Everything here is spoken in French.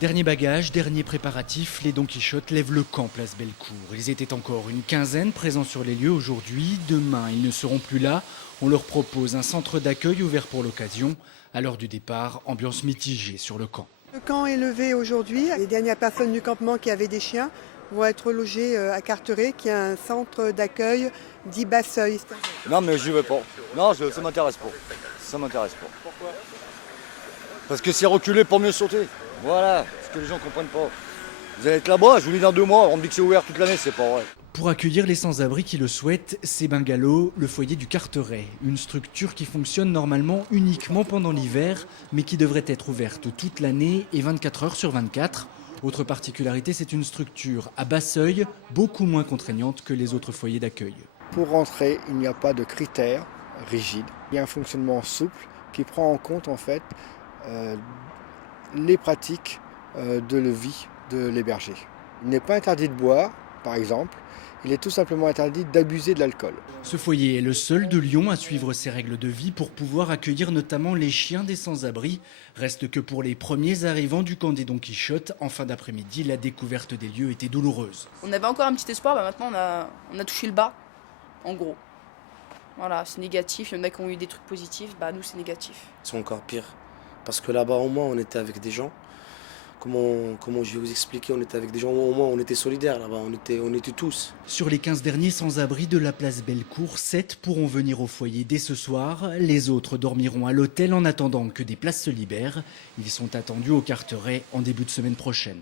Dernier bagage, dernier préparatif, les Don Quichotte lèvent le camp place Bellecour. Ils étaient encore une quinzaine présents sur les lieux aujourd'hui. Demain, ils ne seront plus là. On leur propose un centre d'accueil ouvert pour l'occasion. À l'heure du départ, ambiance mitigée sur le camp. Le camp est levé aujourd'hui. Les dernières personnes du campement qui avaient des chiens vont être logées à Carteret, qui est un centre d'accueil dit Basseuil. Non, mais je vais pas. Non, ça m'intéresse pas. Ça m'intéresse pas. Pourquoi? Parce que c'est reculé pour mieux sauter. Voilà, ce que les gens comprennent pas. Vous allez être là-bas, je vous dis dans 2 mois, on me dit que c'est ouvert toute l'année, c'est pas vrai. Pour accueillir les sans-abri qui le souhaitent, c'est Bungalow, le foyer du Carteret. Une structure qui fonctionne normalement uniquement pendant l'hiver, mais qui devrait être ouverte toute l'année et 24 heures sur 24. Autre particularité, c'est une structure à bas seuil, beaucoup moins contraignante que les autres foyers d'accueil. Pour rentrer, il n'y a pas de critères rigides. Il y a un fonctionnement souple qui prend en compte en fait les pratiques de vie de l'hébergé. Il n'est pas interdit de boire, par exemple. Il est tout simplement interdit d'abuser de l'alcool. Ce foyer est le seul de Lyon à suivre ces règles de vie pour pouvoir accueillir notamment les chiens des sans-abri. Reste que pour les premiers arrivants du camp des Don Quichotte, en fin d'après-midi, la découverte des lieux était douloureuse. On avait encore un petit espoir, maintenant on a touché le bas, en gros. Voilà, c'est négatif, il y en a qui ont eu des trucs positifs, nous c'est négatif. C'est encore pire, parce que là-bas au moins on était avec des gens. Comment je vais vous expliquer, on était avec des gens, au moins on était solidaires là-bas, on était tous. Sur les 15 derniers sans-abri de la place Bellecour, 7 pourront venir au foyer dès ce soir. Les autres dormiront à l'hôtel en attendant que des places se libèrent. Ils sont attendus au Carteret en début de semaine prochaine.